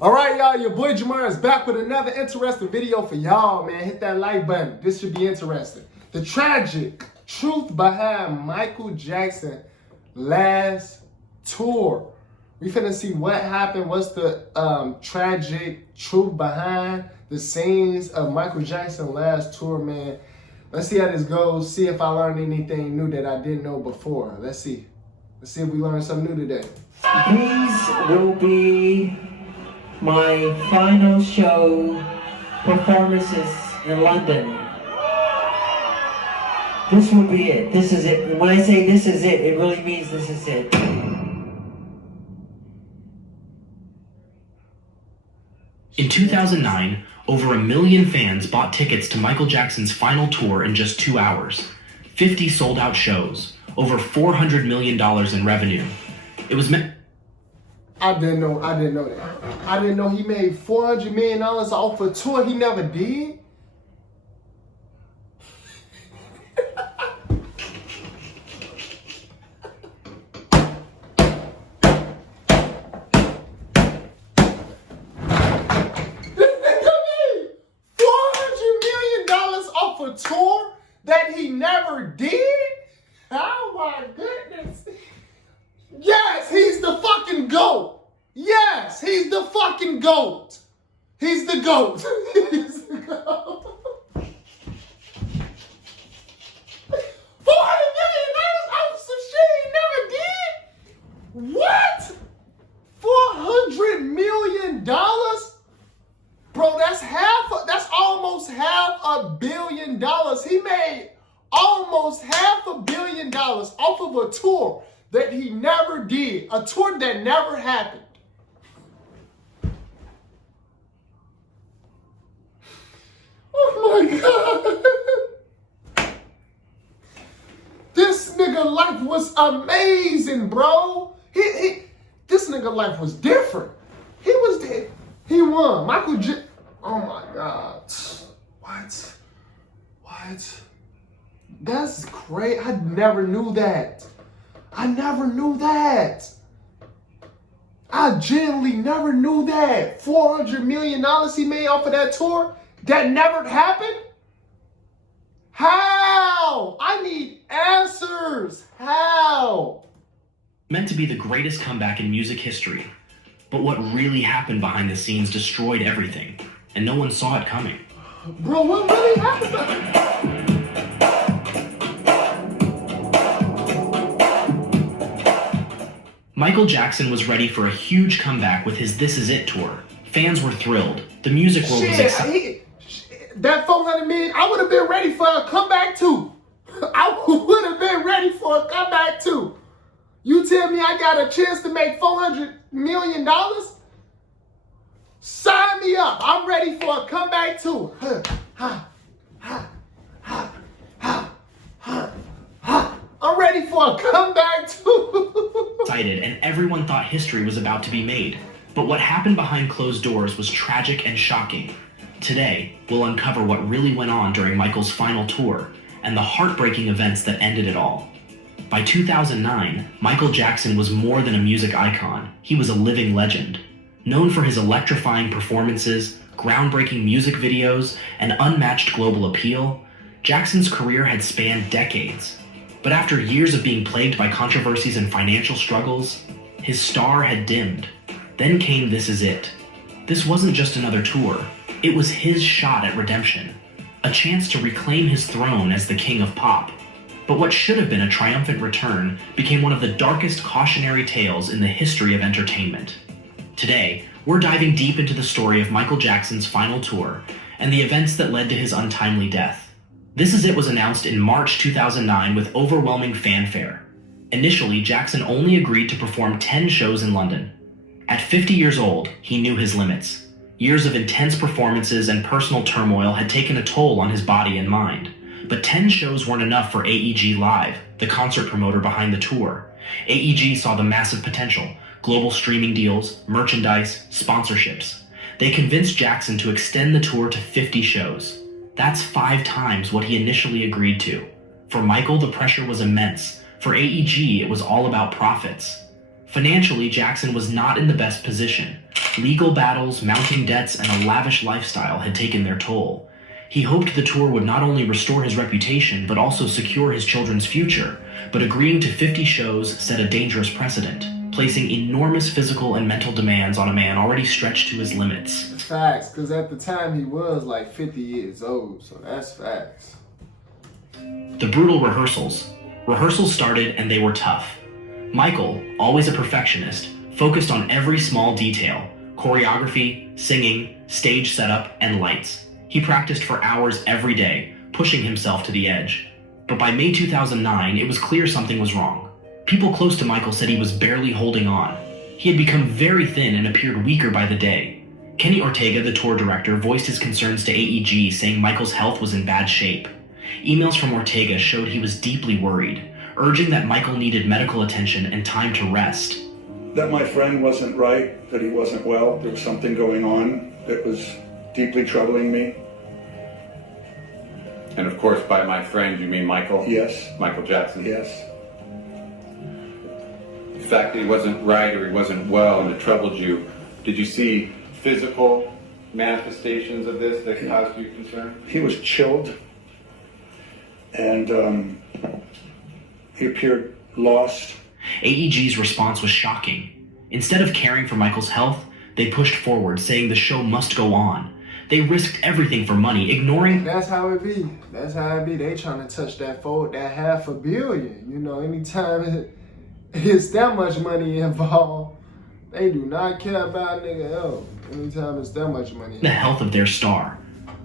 All right, y'all, your boy Jamar is back with another interesting video for y'all, man. Hit that like button. This should be interesting. The tragic truth behind Michael Jackson's last tour. We finna see what happened. What's the tragic truth behind the scenes of Michael Jackson's last tour, man. Let's see how this goes. See if I learned anything new that I didn't know before. Let's see. Let's see if we learned something new today. These will be my final show performances in London. This will be it. This is it. When I say this is it, it really means this is it. In 2009, over 1 million fans bought tickets to Michael Jackson's final tour in just 2 hours. 50 sold-out shows, over $400 million in revenue. It was meant... I didn't know that. I didn't know he made $400 million off a tour he never did. A tour that he never did? Oh my goodness. Yes, he's the fucking GOAT. Yes, he's the fucking GOAT. He's the GOAT. He's the GOAT. $400 million off some shit he never did? What? $400 million? Bro, that's almost $500 million. He made almost $500 million off of a tour that he never did. A tour that never happened. Oh my God. This nigga life was amazing, bro. This nigga life was different. He was there. He won. Michael J. Oh my God. What? That's great. I never knew that. I genuinely never knew that. $400 million he made off of that tour? That never happened? How? I need answers. How? Meant to be the greatest comeback in music history. But what really happened behind the scenes destroyed everything, and no one saw it coming. Bro, what really happened? Michael Jackson was ready for a huge comeback with his This Is It tour. Fans were thrilled. The music world was excited. That $400 million, I would have been ready for a comeback too. You tell me I got a chance to make $400 million? Sign me up. I'm ready for a comeback too. I'm ready for a comeback too. Excited, and everyone thought history was about to be made. But what happened behind closed doors was tragic and shocking. Today, we'll uncover what really went on during Michael's final tour and the heartbreaking events that ended it all. By 2009, Michael Jackson was more than a music icon. He was a living legend. Known for his electrifying performances, groundbreaking music videos, and unmatched global appeal, Jackson's career had spanned decades. But after years of being plagued by controversies and financial struggles, his star had dimmed. Then came This Is It. This wasn't just another tour. It was his shot at redemption. A chance to reclaim his throne as the king of pop. But what should have been a triumphant return became one of the darkest cautionary tales in the history of entertainment. Today, we're diving deep into the story of Michael Jackson's final tour and the events that led to his untimely death. This Is It was announced in March 2009 with overwhelming fanfare. Initially, Jackson only agreed to perform 10 shows in London. At 50 years old, he knew his limits. Years of intense performances and personal turmoil had taken a toll on his body and mind. But 10 shows weren't enough for AEG Live, the concert promoter behind the tour. AEG saw the massive potential: global streaming deals, merchandise, sponsorships. They convinced Jackson to extend the tour to 50 shows. That's 5 times what he initially agreed to. For Michael, the pressure was immense. For AEG, it was all about profits. Financially, Jackson was not in the best position. Legal battles, mounting debts, and a lavish lifestyle had taken their toll. He hoped the tour would not only restore his reputation, but also secure his children's future. But agreeing to 50 shows set a dangerous precedent, placing enormous physical and mental demands on a man already stretched to his limits. Facts, because at the time he was like 50 years old, so that's facts. The brutal rehearsals. Rehearsals started and they were tough. Michael, always a perfectionist, focused on every small detail: choreography, singing, stage setup, and lights. He practiced for hours every day, pushing himself to the edge. But by May 2009, it was clear something was wrong. People close to Michael said he was barely holding on. He had become very thin and appeared weaker by the day. Kenny Ortega, the tour director, voiced his concerns to AEG, saying Michael's health was in bad shape. Emails from Ortega showed he was deeply worried, urging that Michael needed medical attention and time to rest. That my friend wasn't right, that he wasn't well, there was something going on that was deeply troubling me. And of course, by my friend, you mean Michael? Yes. Michael Jackson? Yes. The fact that he wasn't right or he wasn't well and it troubled you, did you see physical manifestations of this that caused you concern? He was chilled, and he appeared lost. AEG's response was shocking. Instead of caring for Michael's health, they pushed forward, saying the show must go on. They risked everything for money, ignoring... That's how it be. That's how it be. They trying to touch that $500 million. You know, anytime it's that much money involved, they do not care about nigga else. Anytime it's that much money involved. The health of their star.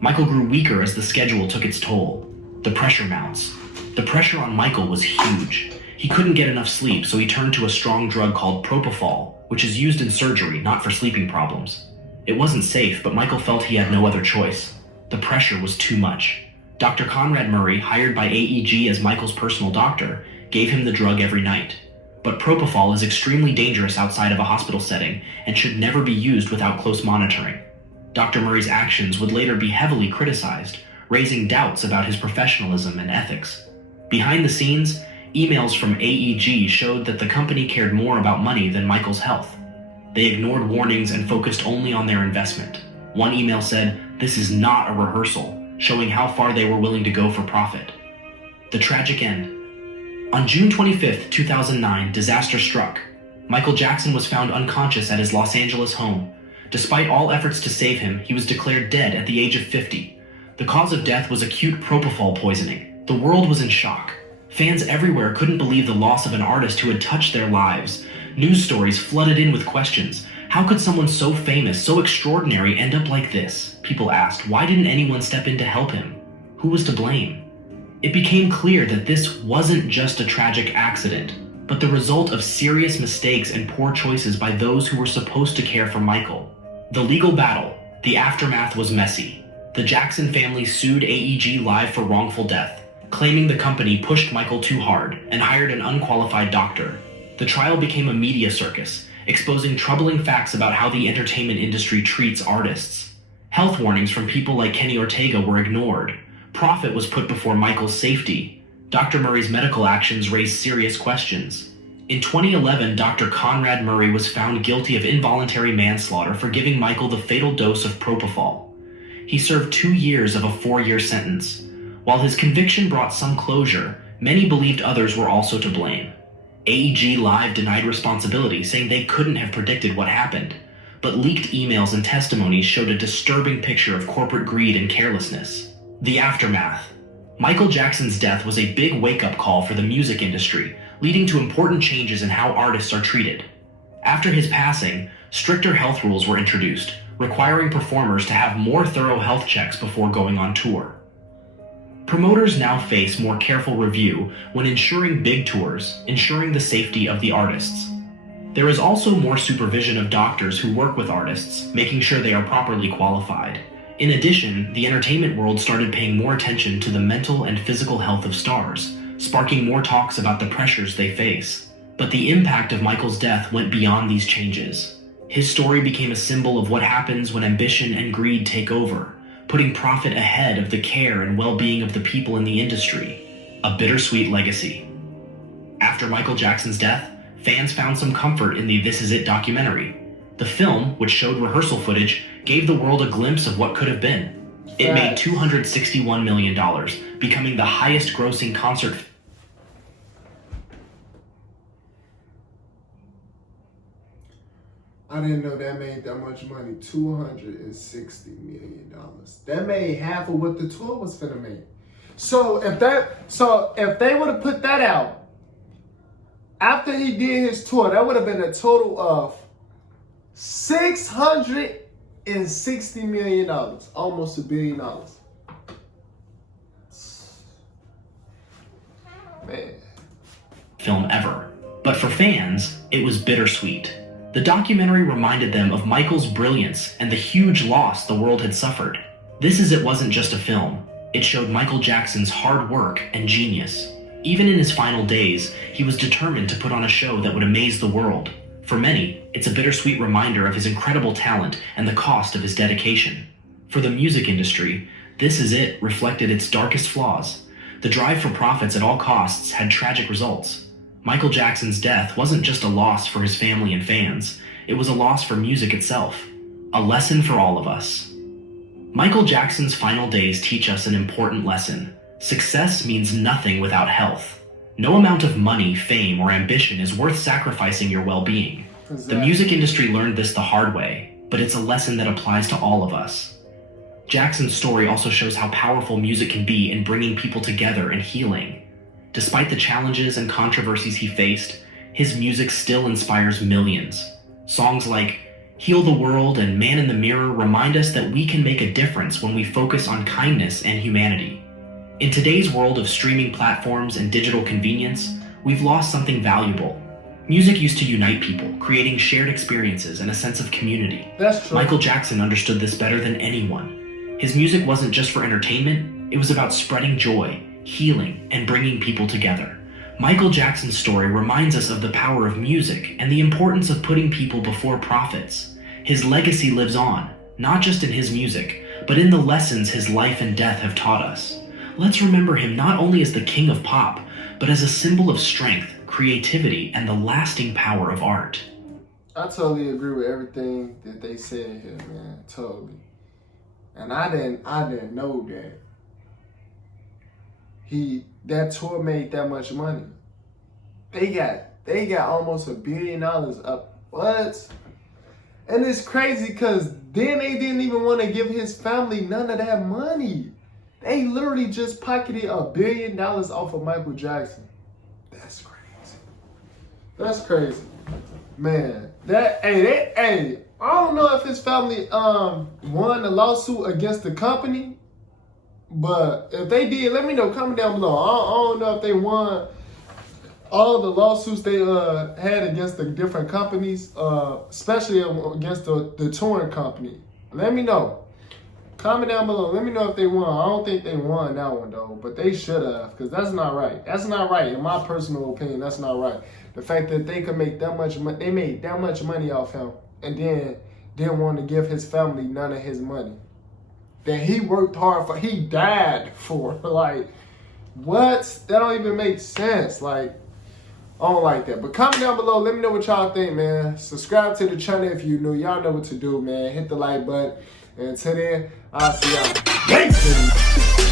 Michael grew weaker as the schedule took its toll. The pressure mounts. The pressure on Michael was huge. He couldn't get enough sleep, so he turned to a strong drug called propofol, which is used in surgery, not for sleeping problems. It wasn't safe, but Michael felt he had no other choice. The pressure was too much. Dr. Conrad Murray, hired by AEG as Michael's personal doctor, gave him the drug every night. But propofol is extremely dangerous outside of a hospital setting and should never be used without close monitoring. Dr. Murray's actions would later be heavily criticized, raising doubts about his professionalism and ethics. Behind the scenes, emails from AEG showed that the company cared more about money than Michael's health. They ignored warnings and focused only on their investment. One email said, "This is not a rehearsal," showing how far they were willing to go for profit. The tragic end. On June 25, 2009, disaster struck. Michael Jackson was found unconscious at his Los Angeles home. Despite all efforts to save him, he was declared dead at the age of 50. The cause of death was acute propofol poisoning. The world was in shock. Fans everywhere couldn't believe the loss of an artist who had touched their lives. News stories flooded in with questions. How could someone so famous, so extraordinary, end up like this? People asked, why didn't anyone step in to help him? Who was to blame? It became clear that this wasn't just a tragic accident, but the result of serious mistakes and poor choices by those who were supposed to care for Michael. The legal battle, the aftermath was messy. The Jackson family sued AEG Live for wrongful death, claiming the company pushed Michael too hard and hired an unqualified doctor. The trial became a media circus, exposing troubling facts about how the entertainment industry treats artists. Health warnings from people like Kenny Ortega were ignored. Profit was put before Michael's safety. Dr. Murray's medical actions raised serious questions. In 2011, Dr. Conrad Murray was found guilty of involuntary manslaughter for giving Michael the fatal dose of propofol. He served 2 years of a 4-year sentence. While his conviction brought some closure, many believed others were also to blame. AEG Live denied responsibility, saying they couldn't have predicted what happened. But leaked emails and testimonies showed a disturbing picture of corporate greed and carelessness. The aftermath. Michael Jackson's death was a big wake-up call for the music industry, leading to important changes in how artists are treated. After his passing, stricter health rules were introduced, requiring performers to have more thorough health checks before going on tour. Promoters now face more careful review when ensuring big tours, ensuring the safety of the artists. There is also more supervision of doctors who work with artists, making sure they are properly qualified. In addition, the entertainment world started paying more attention to the mental and physical health of stars, sparking more talks about the pressures they face. But the impact of Michael's death went beyond these changes. His story became a symbol of what happens when ambition and greed take over, putting profit ahead of the care and well-being of the people in the industry. A bittersweet legacy. After Michael Jackson's death, Fans found some comfort in the This Is It documentary. The film, which showed rehearsal footage, gave the world a glimpse of what could have been. It made $261 million, becoming the highest grossing concert. I didn't know that made that much money. $260 million. That made half of what the tour was finna make. So if they would have put that out after he did his tour, that would have been a total of $660 million, almost $1 billion. Man. Film ever. But for fans, it was bittersweet. The documentary reminded them of Michael's brilliance and the huge loss the world had suffered. This Is It wasn't just a film. It showed Michael Jackson's hard work and genius. Even in his final days, he was determined to put on a show that would amaze the world. For many, it's a bittersweet reminder of his incredible talent and the cost of his dedication. For the music industry, This Is It reflected its darkest flaws. The drive for profits at all costs had tragic results. Michael Jackson's death wasn't just a loss for his family and fans, it was a loss for music itself. A lesson for all of us. Michael Jackson's final days teach us an important lesson. Success means nothing without health. No amount of money, fame, or ambition is worth sacrificing your well-being. Exactly. The music industry learned this the hard way, but it's a lesson that applies to all of us. Jackson's story also shows how powerful music can be in bringing people together and healing. Despite the challenges and controversies he faced, his music still inspires millions. Songs like Heal the World and Man in the Mirror remind us that we can make a difference when we focus on kindness and humanity. In today's world of streaming platforms and digital convenience, we've lost something valuable. Music used to unite people, creating shared experiences and a sense of community. That's true. Michael Jackson understood this better than anyone. His music wasn't just for entertainment, it was about spreading joy, healing, and bringing people together. Michael Jackson's story reminds us of the power of music and the importance of putting people before profits. His legacy lives on, not just in his music, but in the lessons his life and death have taught us. Let's remember him not only as the king of pop, but as a symbol of strength, creativity, and the lasting power of art. I totally agree with everything that they said here, man. Totally. And I didn't know that that tour made that much money. They got almost $1 billion up. What? And it's crazy because then they didn't even want to give his family none of that money. They literally just pocketed $1 billion off of Michael Jackson. That's crazy. That's crazy. Man, I don't know if his family won the lawsuit against the company. But if they did, let me know. Comment down below. I don't know if they won all the lawsuits they had against the different companies, especially against the touring company. Let me know. Comment down below. Let me know if they won. I don't think they won that one though, but they should have, because that's not right. That's not right. In my personal opinion, that's not right. The fact that they could make that much money, they made that much money off him, and then didn't want to give his family none of his money that he worked hard for, he died for. Like, what? That don't even make sense. Like, I don't like that. But comment down below. Let me know what y'all think, man. Subscribe to the channel if you're new. Y'all know what to do, man. Hit the like button. And until then, I'll see y'all later.